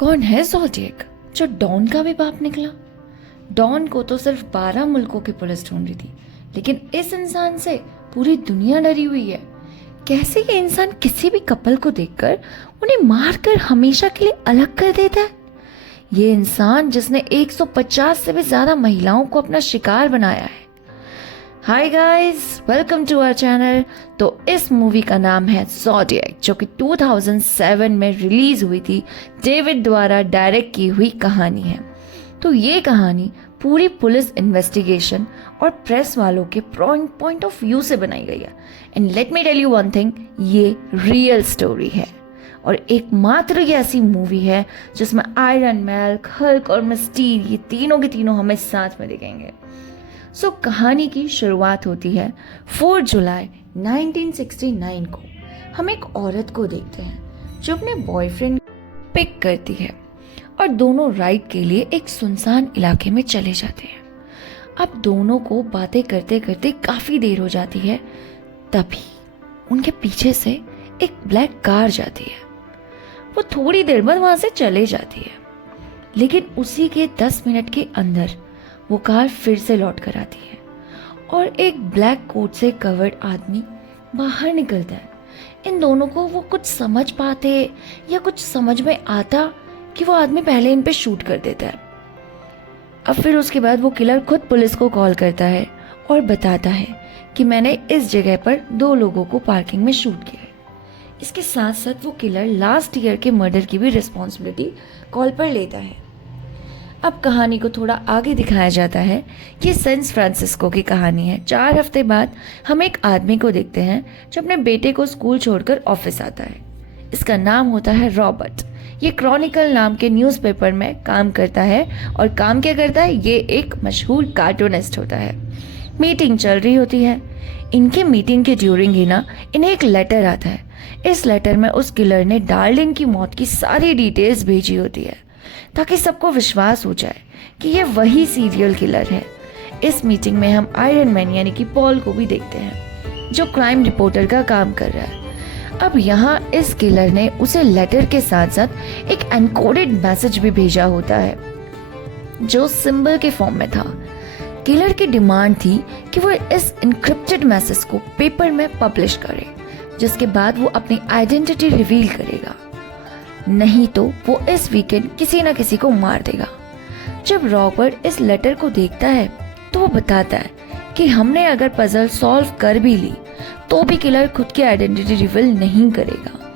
कौन है ज़ोडिएक जो डॉन का भी बाप निकला? डॉन को तो सिर्फ 12 मुल्कों की पुलिस ढूंढ रही थी, लेकिन इस इंसान से पूरी दुनिया डरी हुई है। कैसे ये इंसान किसी भी कपल को देखकर उन्हें मारकर हमेशा के लिए अलग कर देता है? ये इंसान जिसने 150 से भी ज्यादा महिलाओं को अपना शिकार बनाया है। Hi guys, welcome to our channel. तो इस मूवी का नाम है ज़ोडिएक, जो कि 2007 में रिलीज हुई थी। डेविड द्वारा डायरेक्ट की हुई कहानी है। तो ये कहानी पूरी पुलिस इन्वेस्टिगेशन और प्रेस वालों के पॉइंट ऑफ व्यू से बनाई गई है। And let me tell you one thing, ये रियल स्टोरी है और एकमात्र ये ऐसी मूवी है जिसमें आयरन मैन, हल्क और मिस्टीर ये तीनों के तीनों हमें साथ में दिखेंगे। सो कहानी की शुरुआत होती है 4 जुलाई 1969 को। हम एक औरत को देखते हैं जो अपने बॉयफ्रेंड पिक करती है और दोनों राइड के लिए एक सुनसान इलाके में चले जाते हैं। अब दोनों को बातें करते करते काफ़ी देर हो जाती है, तभी उनके पीछे से एक ब्लैक कार जाती है। वो थोड़ी देर बाद वहाँ से चले जाती है, लेकिन उसी के 10 मिनट के अंदर वो कार फिर से लौट कर आती है और एक ब्लैक कोट से कवर्ड आदमी बाहर निकलता है। इन दोनों को वो कुछ समझ पाते या कुछ समझ में आता कि वो आदमी पहले इन पे शूट कर देता है। अब फिर उसके बाद वो किलर खुद पुलिस को कॉल करता है और बताता है कि मैंने इस जगह पर 2 लोगों को पार्किंग में शूट किया है। इसके साथ साथ वो किलर लास्ट ईयर के मर्डर की भी रिस्पॉन्सिबिलिटी कॉल पर लेता है। अब कहानी को थोड़ा आगे दिखाया जाता है। ये सैन फ्रांसिस्को की कहानी है। 4 हफ्ते बाद हम एक आदमी को देखते हैं जो अपने बेटे को स्कूल छोड़कर ऑफिस आता है। इसका नाम होता है रॉबर्ट। ये क्रॉनिकल नाम के न्यूज़पेपर में काम करता है और काम क्या करता है, ये एक मशहूर कार्टूनिस्ट होता है। मीटिंग चल रही होती है। इनके मीटिंग के ड्यूरिंग ही ना इन्हें एक लेटर आता है। इस लेटर में उस किलर ने डार्लिन की मौत की सारी डिटेल्स भेजी होती है ताकि सबको विश्वास हो जाए कि ये वही सीरियल किलर है। इस मीटिंग में हम आयरन मैन यानी कि पॉल को भी देखते हैं जो क्राइम रिपोर्टर का काम कर रहा है। अब यहाँ इस किलर ने उसे लेटर के साथ साथ एक एनकोडेड मैसेज भी भेजा होता है जो सिंबल के फॉर्म में था। किलर की डिमांड थी कि वो इस इनक्रिप्टेड मैसेज को पेपर में पब्लिश करे, जिसके बाद वो अपनी आइडेंटिटी रिवील करेगा, नहीं तो वो इस वीकेंड किसी न किसी को मार देगा। जब रॉबर्ट इस लेटर को देखता है तो वो बताता है कि हमने अगर पजल सॉल्व कर भी ली तो भी किलर खुद की आइडेंटिटी रिवील नहीं करेगा।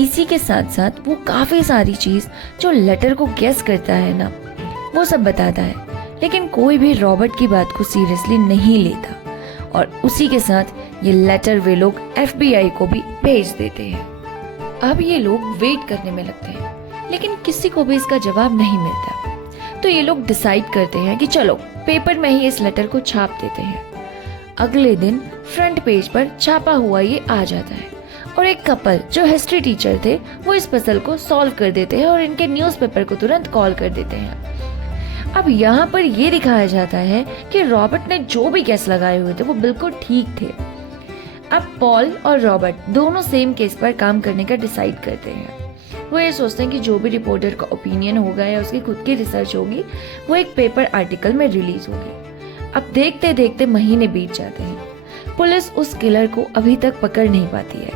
इसी के साथ साथ वो काफी सारी चीज जो लेटर को गेस करता है ना, वो सब बताता है, लेकिन कोई भी रॉबर्ट की बात को सीरियसली नहीं लेता और उसी के साथ ये लेटर वे लोग FBI को भी भेज देते हैं। अब ये लोग वेट करने में लगते हैं, लेकिन किसी को भी इसका जवाब नहीं मिलता। तो ये लोग डिसाइड करते हैं कि चलो पेपर में ही इस लेटर को छाप देते हैं। अगले दिन फ्रंट पेज पर छापा हुआ ये आ जाता है और एक कपल जो हिस्ट्री टीचर थे वो इस पजल को सॉल्व कर देते हैं और इनके न्यूज़पेपर को तुरंत कॉल कर देते हैं। अब यहाँ पर ये दिखाया जाता है कि रॉबर्ट ने जो भी गेस लगाए हुए थे वो बिल्कुल ठीक थे। अब पॉल और रॉबर्ट दोनों सेम केस पर काम करने का डिसाइड करते हैं। वो ये सोचते हैं कि जो भी रिपोर्टर का ओपिनियन होगा या उसकी खुद की रिसर्च होगी वो एक पेपर आर्टिकल में रिलीज होगी। अब देखते देखते महीने बीत जाते हैं। पुलिस उस किलर को अभी तक पकड़ नहीं पाती है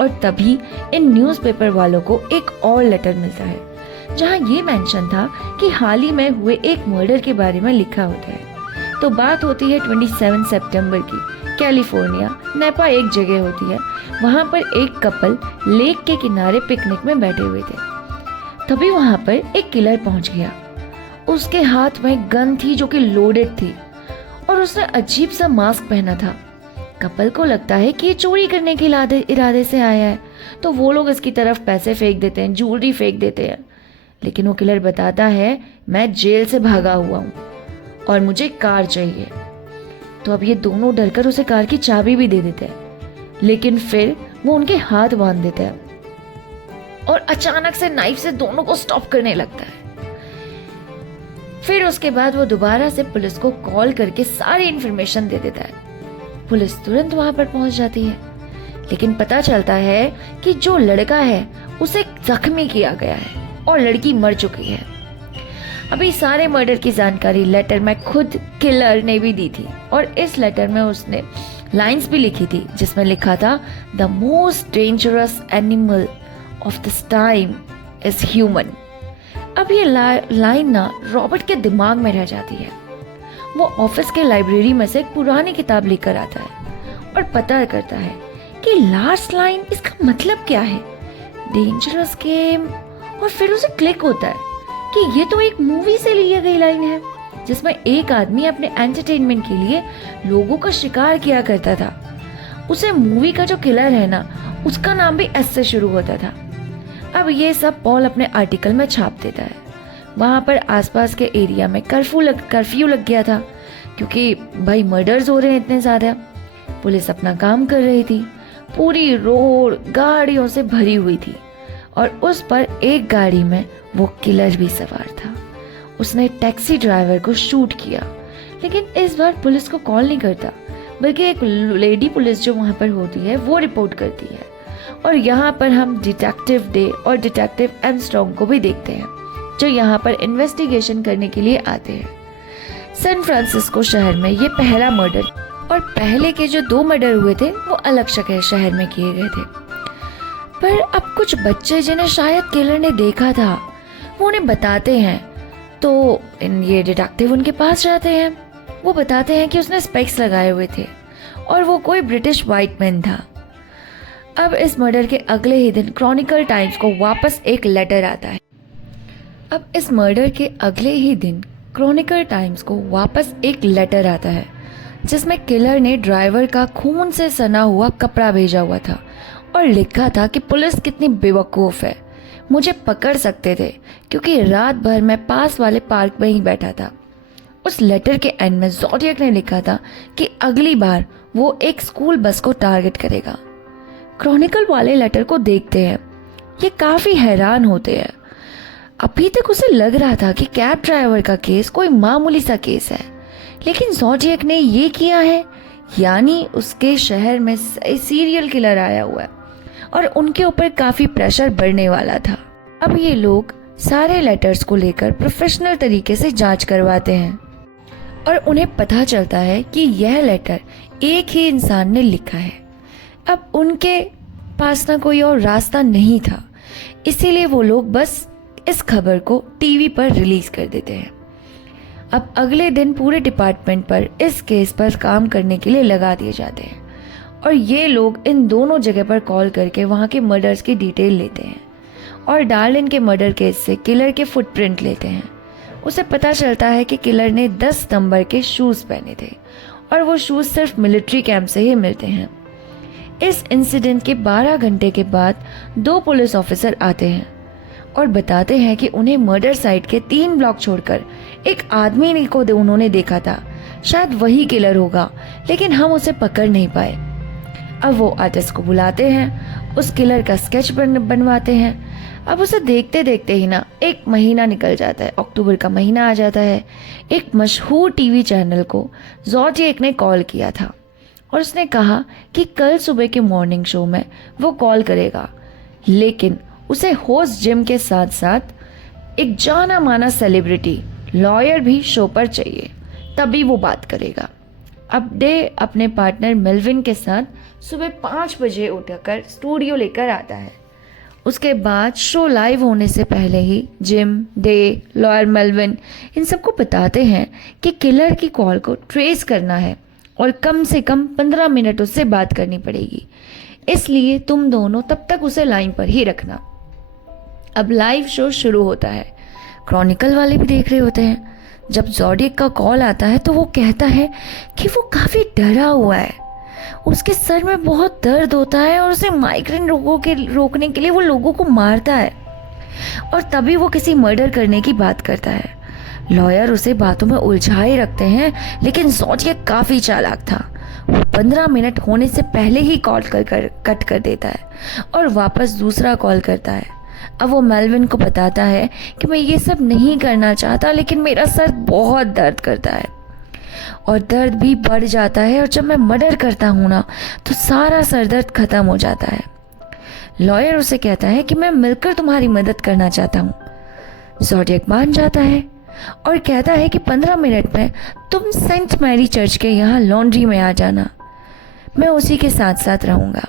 और तभी इन न्यूज़पेपर वालों को एक और लेटर मिलता है जहाँ ये मेंशन था कि हाल ही में हुए एक मर्डर के बारे में लिखा होता है। तो बात होती है 27 सितंबर की। कैलिफोर्निया नेपा एक जगह होती है। वहाँ पर एक कपल लेक के किनारे पिकनिक में बैठे हुए थे। तभी वहाँ पर एक किलर पहुँच गया। उसके हाथ में गन थी जो कि लोडेड थी और उसने अजीब सा मास्क पहना था। कपल को लगता है कि ये चोरी करने के इरादे से आया है, तो वो लोग इसकी तरफ पैसे फेंक देते हैं, ज्वेलरी फेंक देते हैं। लेकिन वो किलर बताता है मैं जेल से भागा हुआ हूँ और मुझे कार चाहिए। तो अब ये दोनों डरकर उसे कार की चाबी भी दे देते हैं, लेकिन फिर वो उनके हाथ बांध देता है और अचानक से नाइफ से दोनों को स्टॉप करने लगता है। फिर उसके बाद वो दोबारा से पुलिस को कॉल करके सारी इन्फॉर्मेशन दे देता है। पुलिस तुरंत वहां पर पहुंच जाती है, लेकिन पता चलता है कि जो लड़का है उसे जख्मी किया गया है और लड़की मर चुकी है। अभी सारे मर्डर की जानकारी लेटर में खुद किलर ने भी दी थी और इस लेटर में उसने लाइंस भी लिखी थी जिसमें लिखा था the most dangerous animal of this time is human. अब ये लाइन ना रॉबर्ट के दिमाग में रह जाती है। वो ऑफिस के लाइब्रेरी में से एक पुरानी किताब लेकर आता है और पता करता है कि लास्ट लाइन इसका मतलब क्या है, डेंजरस गेम। और फिर उसे क्लिक होता है कि ये तो एक मूवी से ली गई लाइन है जिसमें एक आदमी अपने एंटरटेनमेंट के लिए लोगों का शिकार किया करता था। उसे मूवी का जो किलर है ना उसका नाम भी एस से शुरू होता था। अब ये सब पॉल अपने आर्टिकल में छाप देता है। वहाँ पर आसपास के एरिया में कर्फ्यू लग गया था क्योंकि भाई मर्डर्स हो रहे हैं इतने ज़्यादा। पुलिस अपना काम कर रही थी, पूरी रोड गाड़ियों से भरी हुई थी और उस पर एक गाड़ी में वो किलर भी सवार था। उसने टैक्सी ड्राइवर को शूट किया, लेकिन इस बार पुलिस को कॉल नहीं करता बल्कि एक लेडी पुलिस जो वहाँ पर होती है वो रिपोर्ट करती है। और यहाँ पर हम डिटेक्टिव डे और डिटेक्टिव आर्मस्ट्रांग को भी देखते हैं जो यहाँ पर इन्वेस्टिगेशन करने के लिए आते हैं। सैन फ्रांसिस्को शहर में ये पहला मर्डर और पहले के जो 2 मर्डर हुए थे वो अलग शहर में किए गए थे। पर अब कुछ बच्चे जिन्हें शायद किलर ने देखा था वो उन्हें बताते हैं, तो ये डिटेक्टिव उनके पास जाते हैं। वो बताते हैं कि उसने स्पेक्स लगाए हुए थे और वो कोई ब्रिटिश वाइट मैन था। अब इस मर्डर के अगले ही दिन क्रॉनिकल टाइम्स को वापस एक लेटर आता है। जिसमें किलर ने ड्राइवर का खून से सना हुआ कपड़ा भेजा हुआ था और लिखा था कि पुलिस कितनी बेवकूफ़ है, मुझे पकड़ सकते थे क्योंकि रात भर मैं पास वाले पार्क में ही बैठा था। उस लेटर के एंड में ज़ोडिएक ने लिखा था कि अगली बार वो एक स्कूल बस को टारगेट करेगा। क्रॉनिकल वाले लेटर को देखते हैं, ये काफ़ी हैरान होते हैं। अभी तक उसे लग रहा था कि कैब ड्राइवर का केस कोई मामूली सा केस है, लेकिन ज़ोडिएक ने ये किया है, यानी उसके शहर में सीरियल किलर आया हुआ है और उनके ऊपर काफ़ी प्रेशर बढ़ने वाला था। अब ये लोग सारे लेटर्स को लेकर प्रोफेशनल तरीके से जांच करवाते हैं और उन्हें पता चलता है कि यह लेटर एक ही इंसान ने लिखा है। अब उनके पास ना कोई और रास्ता नहीं था, इसीलिए वो लोग बस इस खबर को टीवी पर रिलीज कर देते हैं। अब अगले दिन पूरे डिपार्टमेंट पर इस केस पर काम करने के लिए लगा दिए जाते हैं और ये लोग इन दोनों जगह पर कॉल करके वहाँ के मर्डर्स की डिटेल लेते हैं और डार्लिन के मर्डर केस से किलर के फुटप्रिंट लेते हैं। उसे पता चलता है कि किलर ने 10 नंबर के शूज़ पहने थे और वो शूज़ सिर्फ मिलिट्री कैंप से ही मिलते हैं। इस इंसिडेंट के 12 घंटे के बाद 2 पुलिस ऑफिसर आते हैं और बताते हैं कि उन्हें मर्डर साइट के 3 ब्लॉक छोड़कर एक आदमी को उन्होंने देखा था, शायद वही किलर होगा, लेकिन हम उसे पकड़ नहीं पाए। अब वो आर्टिस्ट को बुलाते हैं, उस किलर का स्केच बनवाते हैं। अब उसे देखते देखते ही ना 1 महीना निकल जाता है, अक्टूबर का महीना आ जाता है। एक मशहूर टीवी चैनल को ज़ोडिएक ने कॉल किया था और उसने कहा कि कल सुबह के मॉर्निंग शो में वो कॉल करेगा, लेकिन उसे होस्ट जिम के साथ साथ एक जाना माना सेलिब्रिटी लॉयर भी शो पर चाहिए, तभी वो बात करेगा। अब डे अपने पार्टनर मेल्विन के साथ सुबह 5 बजे उठकर स्टूडियो लेकर आता है। उसके बाद शो लाइव होने से पहले ही जिम, डे, लॉयर मेल्विन इन सबको बताते हैं कि किलर की कॉल को ट्रेस करना है और कम से कम 15 मिनट उससे बात करनी पड़ेगी, इसलिए तुम दोनों तब तक उसे लाइन पर ही रखना। अब लाइव शो शुरू होता है। क्रॉनिकल वाले भी देख रहे होते हैं। जब ज़ोडिएक का कॉल आता है तो वो कहता है कि वो काफ़ी डरा हुआ है, उसके सर में बहुत दर्द होता है और उसे माइग्रेन रोकने के लिए वो लोगों को मारता है और तभी वो किसी मर्डर करने की बात करता है। लॉयर उसे बातों में उलझाए रखते हैं, लेकिन ज़ोडिएक काफ़ी चालाक था। वो 15 मिनट होने से पहले ही कॉल कट कर देता है और वापस दूसरा कॉल करता है। अब वो मेल्विन को बताता है कि मैं ये सब नहीं करना चाहता, लेकिन मेरा सर बहुत दर्द करता है और दर्द भी बढ़ जाता है और जब मैं मर्डर करता हूँ ना तो सारा सर दर्द खत्म हो जाता है। लॉयर उसे कहता है कि मैं मिलकर तुम्हारी मदद करना चाहता हूँ, ज़ोडिएक मान जाता है और कहता है कि 15 मिनट में तुम सेंट मैरी चर्च के यहाँ लॉन्ड्री में आ जाना, मैं उसी के साथ साथ रहूँगा।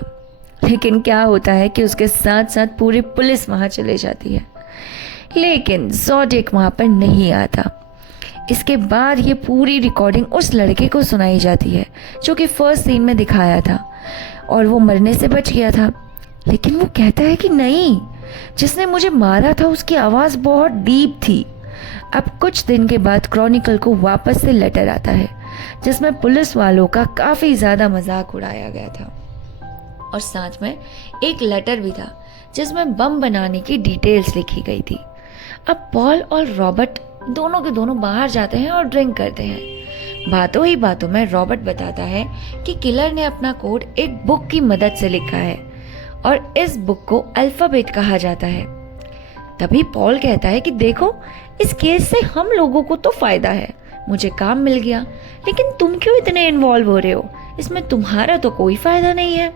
लेकिन क्या होता है कि उसके साथ साथ पूरी पुलिस वहाँ चले जाती है, लेकिन ज़ोडिएक वहाँ पर नहीं आता। इसके बाद ये पूरी रिकॉर्डिंग उस लड़के को सुनाई जाती है जो कि फर्स्ट सीन में दिखाया था और वो मरने से बच गया था। लेकिन वो कहता है कि नहीं, जिसने मुझे मारा था उसकी आवाज़ बहुत डीप थी। अब कुछ दिन के बाद क्रॉनिकल को वापस से लेटर आता है जिसमें पुलिस वालों का काफ़ी ज़्यादा मजाक उड़ाया गया था और साथ में एक लेटर भी था जिसमें बम बनाने की डिटेल्स लिखी गई थी। अब पॉल और रॉबर्ट दोनों के दोनों बाहर जाते हैं और ड्रिंक करते हैं। बातों ही बातों में रॉबर्ट बताता है कि किलर ने अपना कोड एक बुक की मदद से लिखा है और इस बुक को अल्फाबेट कहा जाता है। तभी पॉल कहता है कि देखो, इस केस से हम लोगों को तो फायदा है, मुझे काम मिल गया, लेकिन तुम क्यों इतने इन्वॉल्व हो रहे हो, इसमें तुम्हारा तो कोई फायदा नहीं है।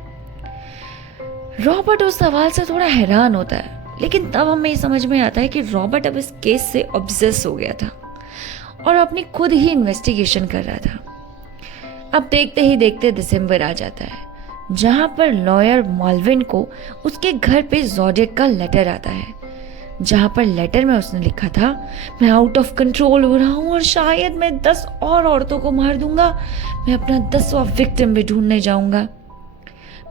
रॉबर्ट उस सवाल से थोड़ा हैरान होता है, लेकिन तब हमें ये समझ में आता है कि रॉबर्ट अब इस केस से ऑब्सेस हो गया था और अपनी खुद ही इन्वेस्टिगेशन कर रहा था। अब देखते ही देखते दिसंबर आ जाता है जहां पर लॉयर माल्विन को उसके घर पे ज़ोडिएक का लेटर आता है, जहां पर लेटर में उसने लिखा था, मैं आउट ऑफ कंट्रोल हो रहा हूं और शायद मैं 10 और औरतों को मार दूंगा, मैं अपना 10वां विक्टिम भी ढूंढने जाऊंगा।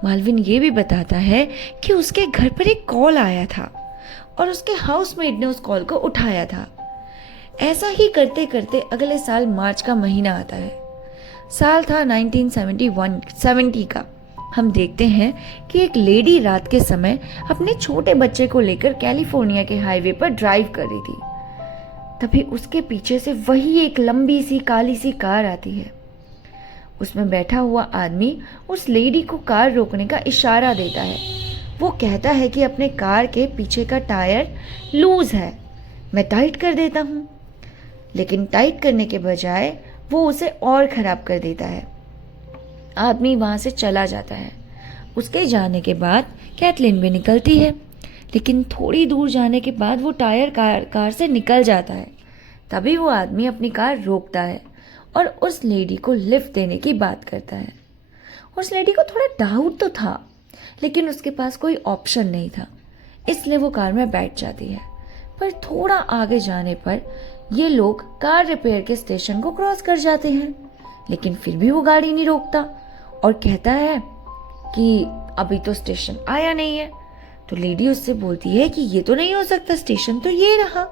माल्विन ये भी बताता है कि उसके घर पर एक कॉल आया था और उसके हाउसमेट ने उस कॉल को उठाया था। ऐसा ही करते करते अगले साल मार्च का महीना आता है। साल था 1970 का। हम देखते हैं कि एक लेडी रात के समय अपने छोटे बच्चे को लेकर कैलिफोर्निया के हाईवे पर ड्राइव कर रही थी। तभी उसके पीछे से वही एक लंबी सी काली सी कार आती है। उसमें बैठा हुआ आदमी उस लेडी को कार रोकने का इशारा देता है। वो कहता है कि अपने कार के पीछे का टायर लूज है, मैं टाइट कर देता हूँ। लेकिन टाइट करने के बजाय वो उसे और ख़राब कर देता है। आदमी वहाँ से चला जाता है। उसके जाने के बाद कैथलीन भी निकलती है, लेकिन थोड़ी दूर जाने के बाद वो टायर कार से निकल जाता है। तभी वो आदमी अपनी कार रोकता है और उस लेडी को लिफ्ट देने की बात करता है। उस लेडी को थोड़ा डाउट तो था, लेकिन उसके पास कोई ऑप्शन नहीं था, इसलिए वो कार में बैठ जाती है। पर थोड़ा आगे जाने पर ये लोग कार रिपेयर के स्टेशन को क्रॉस कर जाते हैं, लेकिन फिर भी वो गाड़ी नहीं रोकता और कहता है कि अभी तो स्टेशन आया नहीं है। तो लेडी उससे बोलती है कि ये तो नहीं हो सकता, स्टेशन तो ये रहा।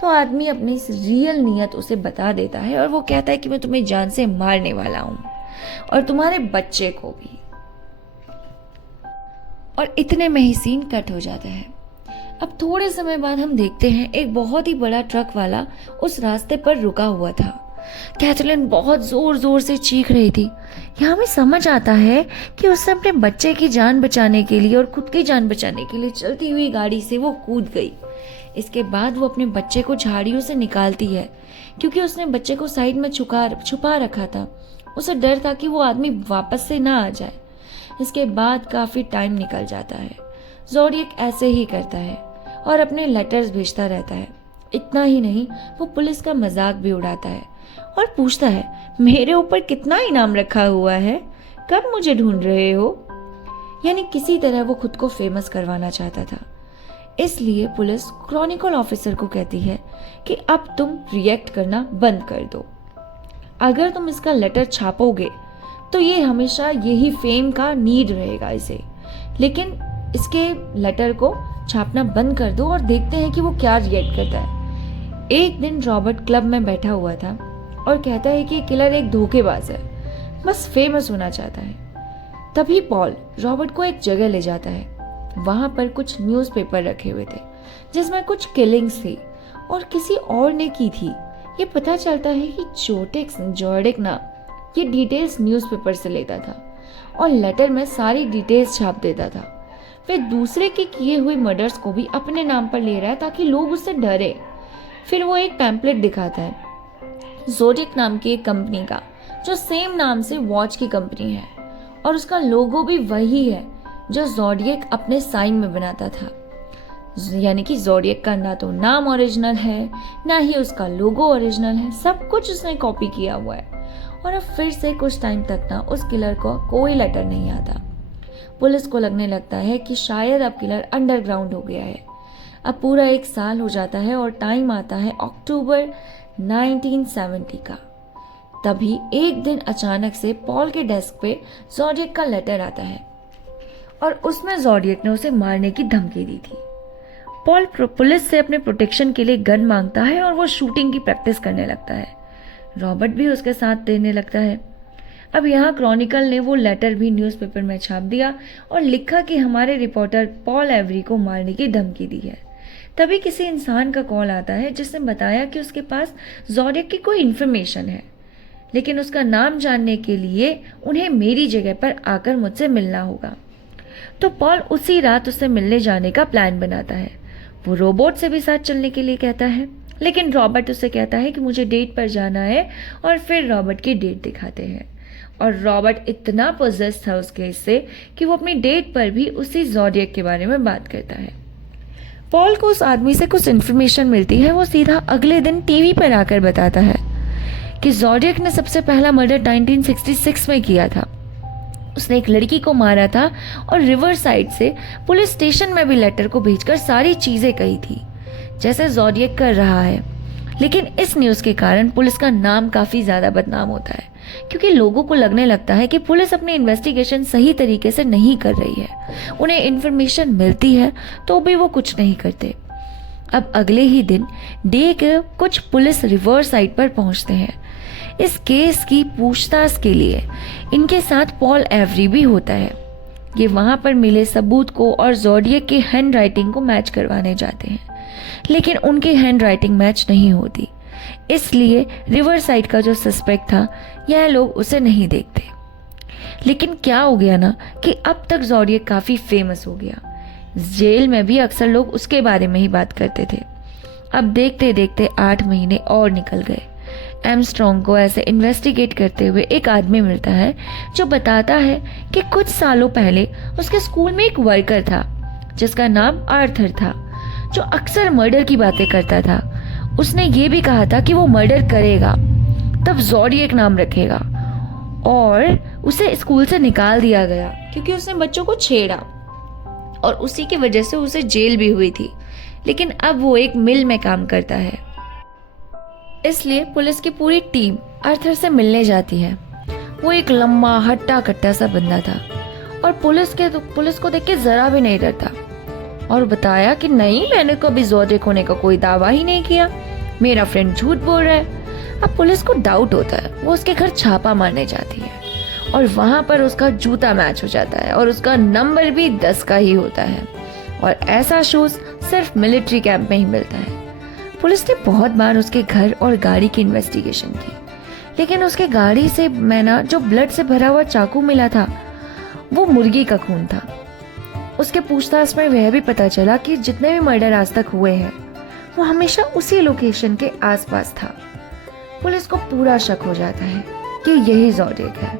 तो आदमी अपनी रियल नीयत उसे बता देता है और वो कहता है कि मैं तुम्हें जान से मारने वाला हूँ और तुम्हारे बच्चे को भी। और इतने में ही सीन कट हो जाता है। अब थोड़े समय बाद हम देखते हैं एक बहुत ही बड़ा ट्रक वाला उस रास्ते पर रुका हुआ था। कैथलीन बहुत जोर जोर से चीख रही थी। यहाँ हमें समझ आता है कि उसने अपने बच्चे की जान बचाने के लिए और खुद की जान बचाने के लिए चलती हुई गाड़ी से वो कूद गई। इसके बाद वो अपने बच्चे को झाड़ियों से निकालती है, क्योंकि उसने बच्चे को साइड में छुपा रखा था। उसे डर था कि वो आदमी वापस से ना आ जाए। इसके बाद काफ़ी टाइम निकल जाता है। ज़ोडिएक ऐसे ही करता है और अपने लेटर्स भेजता रहता है। इतना ही नहीं, वो पुलिस का मजाक भी उड़ाता है और पूछता है, मेरे ऊपर कितना इनाम रखा हुआ है, कब मुझे ढूंढ रहे हो। यानी किसी तरह वो खुद को फेमस करवाना चाहता था। इसलिए पुलिस क्रॉनिकल ऑफिसर को कहती है कि अब तुम रिएक्ट करना बंद कर दो। अगर तुम इसका लेटर छापोगे तो ये हमेशा यही फेम का नीड रहेगा इसे, लेकिन इसके लेटर को छापना बंद कर दो और देखते हैं कि वो क्या रिएक्ट करता है। एक दिन रॉबर्ट क्लब में बैठा हुआ था और कहता है कि किलर एक धोखेबाज है, बस फेमस होना चाहता है। तभी पॉल रॉबर्ट को एक जगह ले जाता है। वहां पर कुछ न्यूज़पेपर रखे हुए थे जिसमें कुछ किलिंग्स थी और किसी और ने की थी। ये पता चलता है कि ज़ोडिएक ना ये डिटेल्स न्यूज़पेपर से लेता था और लेटर में सारी डिटेल्स छाप देता था। वे दूसरे के किए हुए मर्डर्स को भी अपने नाम पर ले रहा है ताकि लोग उससे डरे। फिर वो एक पैम्पलेट दिखाता है ज़ोडिएक नाम की एक कंपनी का, जो सेम नाम से वॉच की कंपनी है और उसका लोगो भी वही है जो ज़ोडिएक अपने साइन में बनाता था। यानी कि ज़ोडिएक का ना तो नाम ओरिजिनल है, ना ही उसका लोगो ओरिजिनल है, सब कुछ उसने कॉपी किया हुआ है। और अब फिर से कुछ टाइम तक ना उस किलर को कोई लेटर नहीं आता। पुलिस को लगने लगता है कि शायद अब किलर अंडरग्राउंड हो गया है। अब पूरा 1 साल हो जाता है और टाइम आता है अक्टूबर 1970 का। तभी एक दिन अचानक से पॉल के डेस्क पे ज़ोडिएक का लेटर आता है और उसमें ज़ोडिएक ने उसे मारने की धमकी दी थी। पॉल पुलिस से अपने प्रोटेक्शन के लिए गन मांगता है और वो शूटिंग की प्रैक्टिस करने लगता है। रॉबर्ट भी उसके साथ देने लगता है। अब यहाँ क्रॉनिकल ने वो लेटर भी न्यूज़पेपर में छाप दिया और लिखा कि हमारे रिपोर्टर पॉल एवरी को मारने की धमकी दी है। तभी किसी इंसान का कॉल आता है जिसने बताया कि उसके पास ज़ोडिएक की कोई इन्फॉर्मेशन है, लेकिन उसका नाम जानने के लिए उन्हें मेरी जगह पर आकर मुझसे मिलना होगा। तो पॉल उसी रात उससे मिलने जाने का प्लान बनाता है। वो रोबोट से भी साथ चलने के लिए कहता है, लेकिन रॉबर्ट उससे कहता है कि मुझे डेट पर जाना है और फिर रॉबर्ट की डेट दिखाते हैं। और रॉबर्ट इतना पोजेस था उस केस से कि वो अपनी डेट पर भी उसी ज़ोडिएक के बारे में बात करता है। पॉल को उस आदमी से कुछ इन्फॉर्मेशन मिलती है। वो सीधा अगले दिन टीवी पर आकर बताता है कि ज़ोडिएक ने सबसे पहला मर्डर 1966 में किया था। उसने एक लड़की को मारा था और रिवर साइड से पुलिस स्टेशन में भी लेटर को भेजकर सारी चीजें कही थी जैसे ज़ोडिएक कर रहा है। लेकिन इस न्यूज़ के कारण पुलिस का नाम काफ़ी ज़्यादा बदनाम होता है, क्योंकि लोगों को लगने लगता है कि पुलिस अपनी इन्वेस्टिगेशन सही तरीके से नहीं कर रही है। उन्हें इन्फॉर्मेशन मिलती है तो भी वो कुछ नहीं करते। अब अगले ही दिन डे के कुछ पुलिस रिवर साइड पर पहुंचते हैं इस केस की पूछताछ के लिए। इनके साथ पॉल एवरी भी होता है। ये वहां पर मिले सबूत को और ज़ोडिएक के हैंड राइटिंग को मैच करवाने जाते हैं, लेकिन उनकी हैंड राइटिंग मैच नहीं होती। इसलिए रिवर साइड का जो सस्पेक्ट था यह लोग उसे नहीं देखते। लेकिन क्या हो गया ना कि अब तक ज़ोडिएक काफ़ी फेमस हो गया। जेल में भी अक्सर लोग उसके बारे में ही बात करते थे। अब देखते देखते 8 महीने और निकल गए। एमस्ट्रॉन्ग को ऐसे इन्वेस्टिगेट करते हुए एक आदमी मिलता है जो बताता है कि कुछ सालों पहले उसके स्कूल में एक वर्कर था जिसका नाम आर्थर था, जो अक्सर मर्डर की बातें करता था। उसने ये भी कहा था कि वो मर्डर करेगा तब ज़ोडिएक नाम रखेगा, और उसे स्कूल से निकाल दिया गया क्योंकि उसने बच्चों को छेड़ा और उसी की वजह से उसे जेल भी हुई थी। लेकिन अब वो एक मिल में काम करता है, इसलिए पुलिस की पूरी टीम आर्थर से मिलने जाती है। वो एक लंबा हट्टा कट्टा सा बंदा था और पुलिस को देख के जरा भी नहीं डरता, और बताया कि नहीं, मैंने कभी ज़ोडिएक होने का कोई दावा ही नहीं किया, मेरा फ्रेंड झूठ बोल रहा है। अब पुलिस को डाउट होता है। वो उसके घर छापा मारने जाती है और वहां पर उसका जूता मैच हो जाता है और उसका नंबर भी 10 का ही होता है, और ऐसा शूज सिर्फ मिलिट्री कैंप में ही मिलता है। पुलिस ने बहुत बार उसके घर और गाड़ी की इन्वेस्टिगेशन की, लेकिन उसके गाड़ी से मैना जो ब्लड से भरा हुआ चाकू मिला था वो मुर्गी का खून था। उसके पूछताछ में वह भी पता चला कि जितने भी मर्डर आज तक हुए हैं वो हमेशा उसी लोकेशन के आसपास था। पुलिस को पूरा शक हो जाता है कि यही ज़ोडिएक है,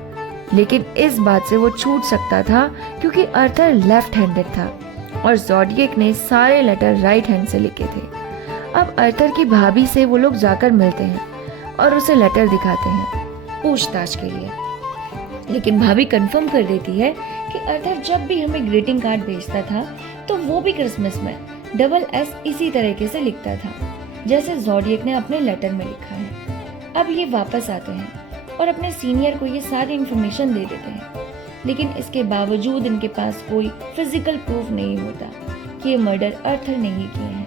लेकिन इस बात से वो छूट सकता था क्योंकि आर्थर लेफ्ट हैंडेड था और ज़ोडिएक ने सारे लेटर राइट हैंड से लिखे थे। अब आर्थर की भाभी से वो लोग जाकर मिलते हैं और उसे लेटर दिखाते हैं पूछताछ के लिए, लेकिन भाभी कंफर्म कर देती है कि आर्थर जब भी हमें ग्रीटिंग कार्ड भेजता था तो वो भी क्रिसमस में SS इसी तरीके से लिखता था जैसे ज़ोडिएक ने अपने लेटर में लिखा है। अब ये वापस आते हैं और अपने सीनियर को ये सारी इन्फॉर्मेशन दे देते हैं, लेकिन इसके बावजूद इनके पास कोई फिजिकल प्रूफ नहीं होता कि ये मर्डर आर्थर ने ही किए हैं।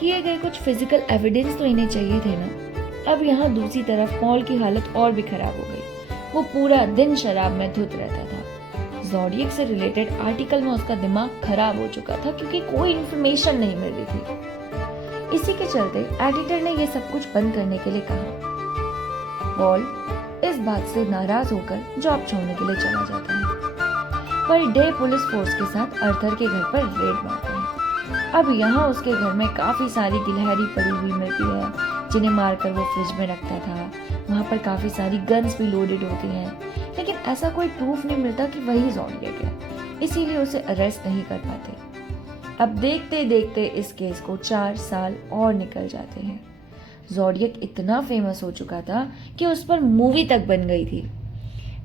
किए गए कुछ फिजिकल एविडेंस तो इन्हें चाहिए थे ना। अब यहाँ दूसरी तरफ पॉल की हालत और भी खराब हो गई। वो पूरा दिन शराब में धुत रहता था। ज़ोडिएक से रिलेटेड आर्टिकल में उसका दिमाग खराब हो चुका था क्योंकि कोई इन्फॉर्मेशन नहीं मिल रही थी। इसी के चलते एडिटर ने ये सब कुछ बंद करने के लिए कहा। पॉल इस बात से नाराज होकर जॉब छोड़ने के लिए चला जाता है। पर डे पुलिस फोर्स के साथ आर्थर के घर पर रेड मारते हैं। अब यहाँ उसके घर में काफी सारी गिलहरी पड़ी हुई मिलती है जिन्हें मारकर वो फ्रिज में रखता था। वहाँ पर काफी सारी गन्स भी लोडेड होती हैं, लेकिन ऐसा कोई प्रूफ नहीं मिलता कि वही ज़ोडिएक है, इसीलिए उसे अरेस्ट नहीं कर पाते। अब देखते देखते इस केस को 4 साल और निकल जाते हैं। ज़ोडिएक इतना फेमस हो चुका था कि उस पर मूवी तक बन गई थी।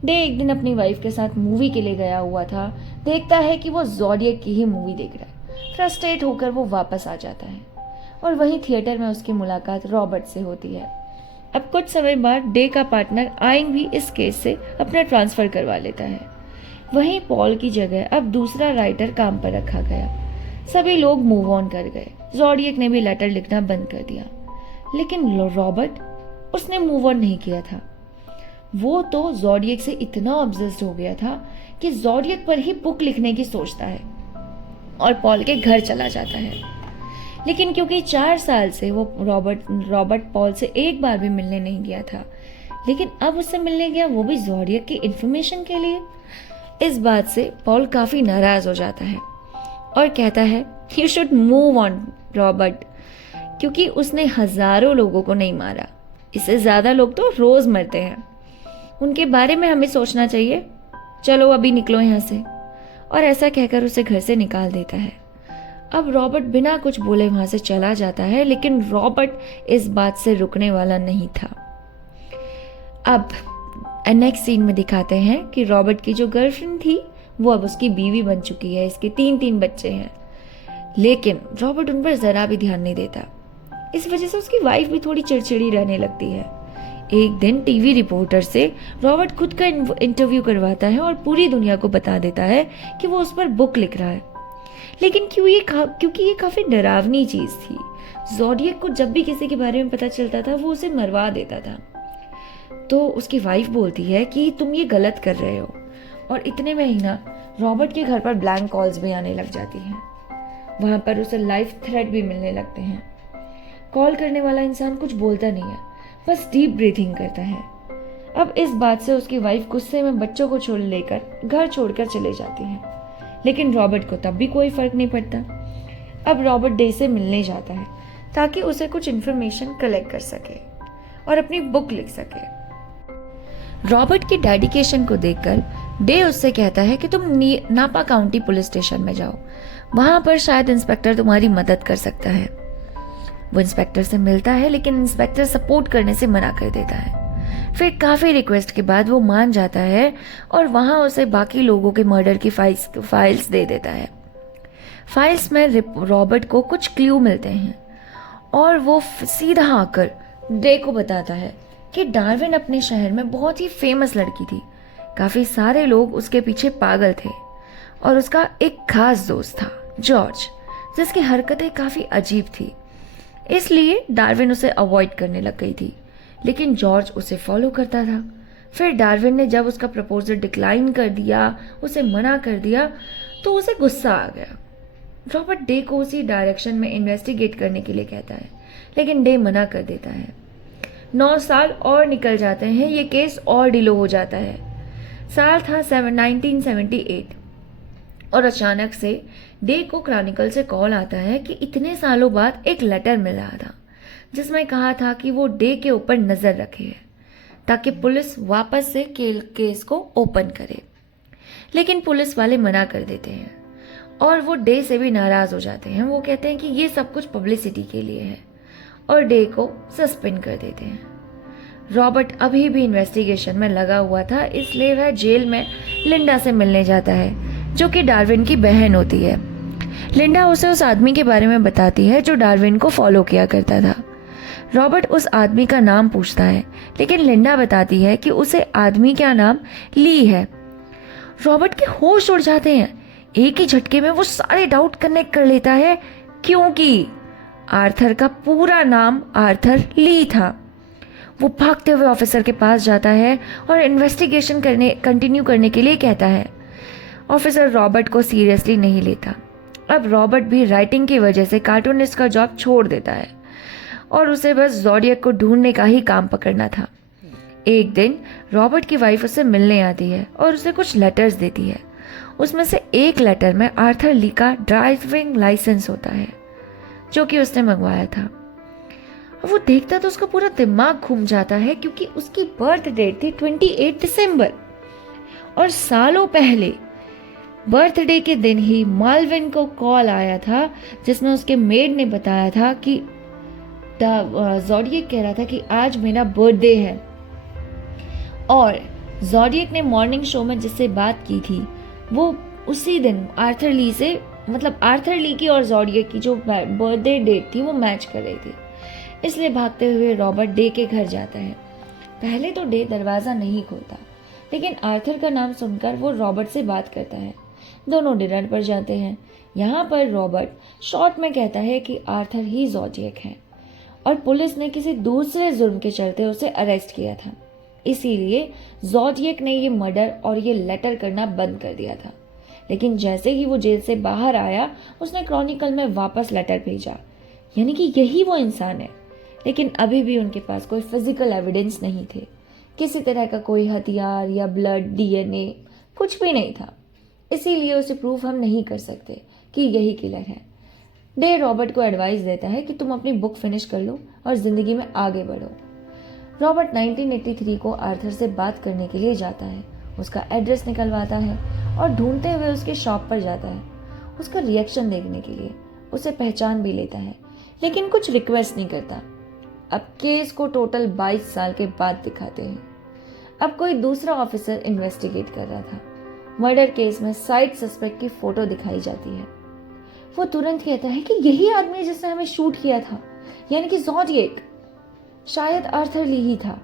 डे एक दिन अपनी वाइफ के साथ मूवी के लिए गया हुआ था। देखता है कि वो ज़ोडिएक की ही मूवी देख रहा है। फ्रस्ट्रेट होकर वो वापस आ जाता है और वहीं थिएटर में उसकी मुलाकात रॉबर्ट से होती है। अब कुछ समय बाद डे का पार्टनर आइंग भी इस केस से अपना ट्रांसफ़र करवा लेता है। वहीं पॉल की जगह अब दूसरा राइटर काम पर रखा गया। सभी लोग मूव ऑन कर गए। ज़ोडिएक ने भी लेटर लिखना बंद कर दिया, लेकिन रॉबर्ट उसने मूव ऑन नहीं किया था। वो तो ज़ोडिएक से इतना ऑब्सेस्ड हो गया था कि ज़ोडिएक पर ही बुक लिखने की सोचता है और पॉल के घर चला जाता है। लेकिन क्योंकि 4 साल से वो रॉबर्ट पॉल से एक बार भी मिलने नहीं गया था, लेकिन अब उससे मिलने गया, वो भी ज़ोडिएक की इन्फॉर्मेशन के लिए। इस बात से पॉल काफ़ी नाराज़ हो जाता है और कहता है you should move on Robert, क्योंकि उसने हज़ारों लोगों को नहीं मारा, इससे ज़्यादा लोग तो रोज़ मरते हैं। उनके बारे में हमें सोचना चाहिए। चलो अभी निकलो यहाँ से। और ऐसा कहकर उसे घर से निकाल देता है। अब रॉबर्ट बिना कुछ बोले वहाँ से चला जाता है, लेकिन रॉबर्ट इस बात से रुकने वाला नहीं था। अब नेक्स्ट सीन में दिखाते हैं कि रॉबर्ट की जो गर्लफ्रेंड थी वो अब उसकी बीवी बन चुकी है। इसके 3 बच्चे हैं, लेकिन रॉबर्ट उन पर ज़रा भी ध्यान नहीं देता। इस वजह से उसकी वाइफ भी थोड़ी चिड़चिड़ी रहने लगती है। एक दिन टीवी रिपोर्टर से रॉबर्ट खुद का इंटरव्यू करवाता है और पूरी दुनिया को बता देता है कि वो उस पर बुक लिख रहा है। लेकिन क्योंकि ये काफ़ी डरावनी चीज़ थी, ज़ोडिएक को जब भी किसी के बारे में पता चलता था वो उसे मरवा देता था। तो उसकी वाइफ बोलती है कि तुम ये गलत कर रहे हो। और इतने में ही ना रॉबर्ट के घर पर ब्लैंक कॉल्स भी आने लग जाती हैं। वहाँ पर उसे लाइफ थ्रेट भी मिलने लगते हैं। कॉल करने वाला इंसान कुछ बोलता नहीं है, बस डीप ब्रीथिंग करता है। अब इस बात से उसकी वाइफ गुस्से में बच्चों को छोड़ लेकर घर छोड़कर चले जाती है, लेकिन रॉबर्ट को तब भी कोई फर्क नहीं पड़ता। अब रॉबर्ट डे से मिलने जाता है ताकि उसे कुछ इन्फॉर्मेशन कलेक्ट कर सके और अपनी बुक लिख सके। रॉबर्ट की डेडिकेशन को देखकर डे उससे कहता है कि तुम नापा काउंटी पुलिस स्टेशन में जाओ, वहां पर शायद इंस्पेक्टर तुम्हारी मदद कर सकता है। वो इंस्पेक्टर से मिलता है, लेकिन इंस्पेक्टर सपोर्ट करने से मना कर देता है। फिर काफ़ी रिक्वेस्ट के बाद वो मान जाता है और वहाँ उसे बाकी लोगों के मर्डर की फाइल्स दे देता है। फाइल्स में रॉबर्ट को कुछ क्लू मिलते हैं और वो सीधा आकर डे को बताता है कि डार्विन अपने शहर में बहुत ही फेमस लड़की थी। काफ़ी सारे लोग उसके पीछे पागल थे और उसका एक खास दोस्त था जॉर्ज, जिसकी हरकतें काफ़ी अजीब थी। इसलिए डार्विन उसे अवॉइड करने लग गई थी, लेकिन जॉर्ज उसे फॉलो करता था। फिर डार्विन ने जब उसका प्रपोजल डिक्लाइन कर दिया, उसे मना कर दिया, तो उसे गुस्सा आ गया। रॉबर्ट डे को उसी डायरेक्शन में इन्वेस्टिगेट करने के लिए कहता है, लेकिन डे मना कर देता है। 9 साल और निकल जाते हैं, ये केस और डिलो हो जाता है। साल था 1978 और अचानक से डे को क्रॉनिकल से कॉल आता है कि इतने सालों बाद एक लेटर मिल रहा था जिसमें कहा था कि वो डे के ऊपर नज़र रखे है ताकि पुलिस वापस से केस को ओपन करे। लेकिन पुलिस वाले मना कर देते हैं और वो डे से भी नाराज़ हो जाते हैं। वो कहते हैं कि ये सब कुछ पब्लिसिटी के लिए है और डे को सस्पेंड कर देते हैं। रॉबर्ट अभी भी इन्वेस्टिगेशन में लगा हुआ था, इसलिए वह जेल में लिंडा से मिलने जाता है, जो कि डार्विन की बहन होती है। लिंडा उसे उस आदमी के बारे में बताती है जो डार्विन को फॉलो किया करता था। रॉबर्ट उस आदमी का नाम पूछता है, लेकिन लिंडा बताती है कि उसे आदमी का नाम ली है। रॉबर्ट के होश उड़ जाते हैं। एक ही झटके में वो सारे डाउट कनेक्ट कर लेता है, क्योंकि आर्थर का पूरा नाम आर्थर ली था। वो भागते हुए ऑफिसर के पास जाता है और इन्वेस्टिगेशन कंटिन्यू करने के लिए कहता है। ऑफिसर रॉबर्ट को सीरियसली नहीं लेता। अब रॉबर्ट भी राइटिंग की वजह से कार्टूनिस्ट का जॉब छोड़ देता है और उसे बस ज़ोडिएक को ढूंढने का ही काम पकड़ना था। एक दिन रॉबर्ट की वाइफ उससे मिलने आती है और उसे कुछ लेटर्स देती है। उसमें से एक लेटर में आर्थर ली का ड्राइविंग लाइसेंस होता है, जो कि उसने मंगवाया था। वो देखता तो उसका पूरा दिमाग घूम जाता है, क्योंकि उसकी बर्थ डेट थी 28 दिसंबर और सालों पहले बर्थडे के दिन ही मालविन को कॉल आया था जिसमें उसके मेड ने बताया था कि ज़ोडिएक कह रहा था कि आज मेरा बर्थडे है। और ज़ोडिएक ने मॉर्निंग शो में जिससे बात की थी वो उसी दिन आर्थर ली से, मतलब आर्थर ली की और ज़ोडिएक की जो बर्थडे डेट थी वो मैच कर रही थी। इसलिए भागते हुए रॉबर्ट डे के घर जाता है। पहले तो डे दरवाज़ा नहीं खोलता, लेकिन आर्थर का नाम सुनकर वो रॉबर्ट से बात करता है। दोनों डिनर पर जाते हैं। यहाँ पर रॉबर्ट शॉर्ट में कहता है कि आर्थर ही ज़ोडिएक है और पुलिस ने किसी दूसरे जुर्म के चलते उसे अरेस्ट किया था, इसीलिए ज़ोडिएक ने ये मर्डर और ये लेटर करना बंद कर दिया था। लेकिन जैसे ही वो जेल से बाहर आया उसने क्रॉनिकल में वापस लेटर भेजा, यानी कि यही वो इंसान है। लेकिन अभी भी उनके पास कोई फिजिकल एविडेंस नहीं थे, किसी तरह का कोई हथियार या ब्लड, डीएनए कुछ भी नहीं था, इसीलिए उसे प्रूफ हम नहीं कर सकते कि यही किलर है। डे रॉबर्ट को एडवाइस देता है कि तुम अपनी बुक फिनिश कर लो और जिंदगी में आगे बढ़ो। रॉबर्ट 1983 को आर्थर से बात करने के लिए जाता है, उसका एड्रेस निकलवाता है और ढूंढते हुए उसके शॉप पर जाता है उसका रिएक्शन देखने के लिए। उसे पहचान भी लेता है लेकिन कुछ रिक्वेस्ट नहीं करता। अब केस को टोटल 22 साल के बाद दिखाते हैं। अब कोई दूसरा ऑफिसर इन्वेस्टिगेट कर रहा था। मर्डर केस में साइड सस्पेक्ट की फोटो दिखाई जाती है। वो तुरंत कहता है कि यही आदमी है जिसने हमें शूट किया था, यानी कि ज़ोडिएक। शायद आर्थर ली ही था,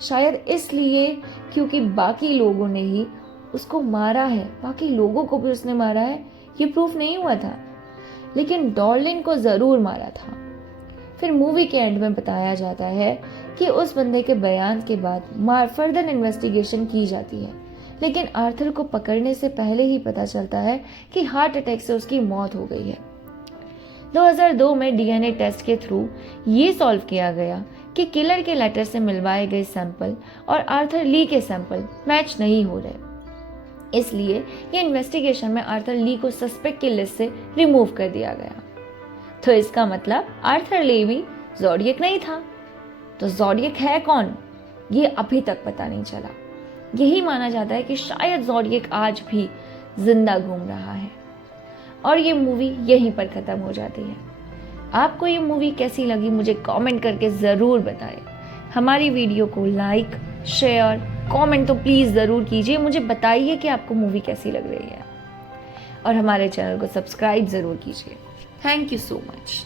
शायद इसलिए क्योंकि बाकी लोगों ने ही उसको मारा है, बाकी लोगों को भी उसने मारा है, ये प्रूफ नहीं हुआ था, लेकिन डॉर्लिन को जरूर मारा था। फिर मूवी के एंड में बताया जाता है कि उस बंदे के बयान के बाद फर्दर इन्वेस्टिगेशन की जाती है, लेकिन आर्थर को पकड़ने से पहले ही पता चलता है कि हार्ट अटैक से उसकी मौत हो गई है। 2002 में डीएनए टेस्ट के थ्रू ये सॉल्व किया गया कि किलर के लेटर से मिलवाए गए सैंपल और आर्थर ली के सैंपल मैच नहीं हो रहे, इसलिए ये इन्वेस्टिगेशन में आर्थर ली को सस्पेक्ट की लिस्ट से रिमूव कर दिया गया। तो इसका मतलब आर्थर ली भी ज़ोडिएक नहीं था। तो ज़ोडिएक है कौन, ये अभी तक पता नहीं चला। यही माना जाता है कि शायद ज़ोडिएक आज भी जिंदा घूम रहा है। और ये मूवी यहीं पर खत्म हो जाती है। आपको ये मूवी कैसी लगी मुझे कमेंट करके ज़रूर बताएं। हमारी वीडियो को लाइक, शेयर, कमेंट तो प्लीज़ ज़रूर कीजिए। मुझे बताइए कि आपको मूवी कैसी लग रही है और हमारे चैनल को सब्सक्राइब ज़रूर कीजिए। Thank you so much.